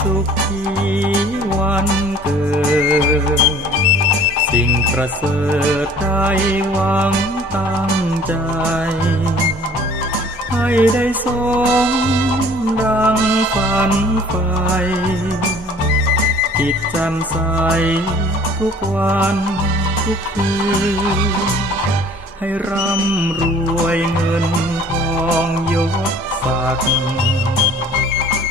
สุขีวันเกิด สิ่งประเสริฐได้หวังตั้งใจ ให้ได้สมดังฝันไฟจิตแจ่มใสทุกวันทุกคืนให้ร่ำรวยเงินทองยศศักดิ์